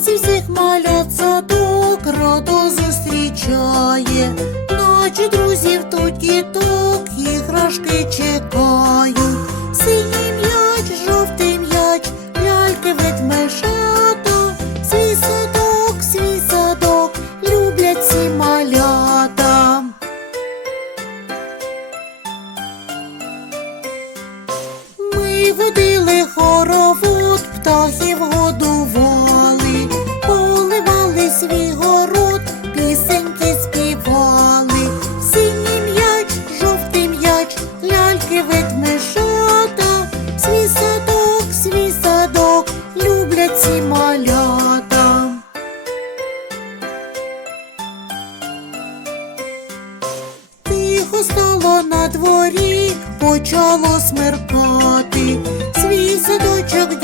Всі всіх малят садок радо зустрічає, наче друзів тут діток, іграшки чекають. Синій м'яч, жовтий м'яч, ляльки ведмежата, свій садок, свій садок, люблять всі малята. Ми водили ляльки ведмежата, свій садок, свій садок, люблять ці малята. Тихо стало на дворі, почало смеркати, свій садочок